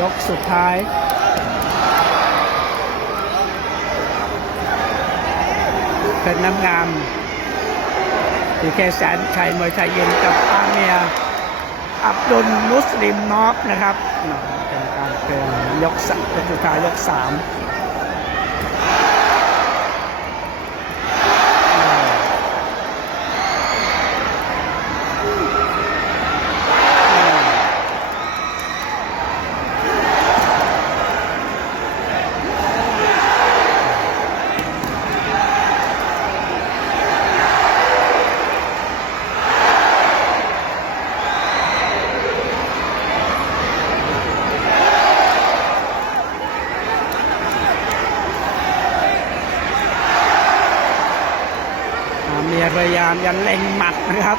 ยกสุดท้ายเป็นน้ำงามดีเคแสนชัยมวยไทยเย็นกับอาเมียอับดุลมุสลิมนอฟนะครับเป็นการเกินยกสัยกสุดท้ายยกสาม พยายามยันเล็งหมัดนะครับ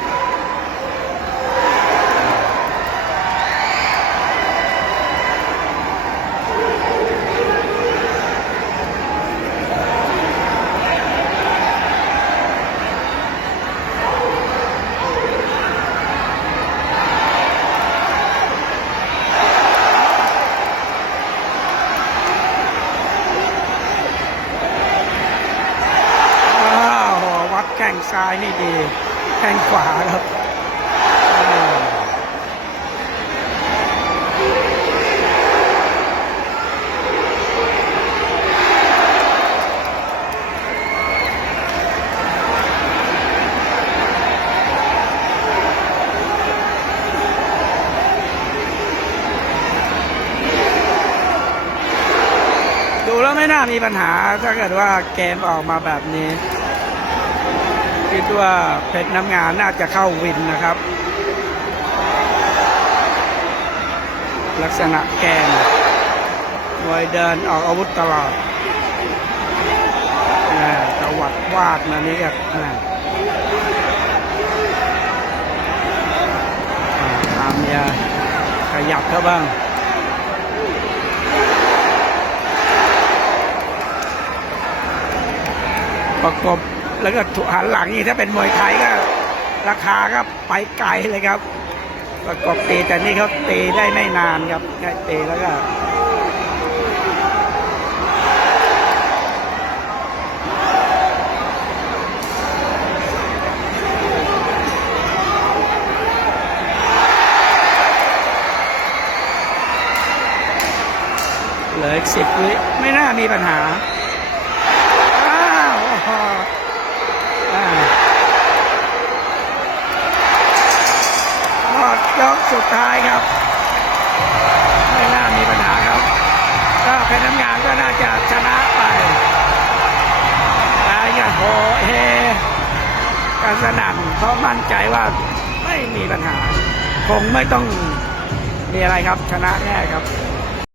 อ้าววัดแข้ง ซ้ายนี่ดีแข้งขวาครับดูแล้วไม่น่ามีปัญหาถ้าเกิดว่าเกมออกมาแบบนี้ คิดว่าเพชรน้ำงานน่าจะเข้าวินนะครับ ลักษณะแกนมวยเดินออกอาวุธตลอดนะตวัดวาดมานี้ครับนะอ่าตามเมียขยับเข้าบ้างประกบ แล้วก็หันหลังนี่ถ้าเป็นมวยไทยก็ ราคาก็ไปไกลเลยครับประกบตีแต่นี่เขาตีได้ไม่นานครับแค่ตีแล้วก็เหลืออีกสิบวิไม่น่ามีปัญหา อ้าวโอ้โหอ่าหมดยกสุด ท้ายครับ ไม่น่ามีปัญหาครับก็เป็นน้ำงานก็น่าจะชนะไปแต่อย่าโหเฮกันสนั่นเขามั่นใจว่าไม่มีปัญหา คงไม่ต้องมีอะไรครับชนะแน่ครับ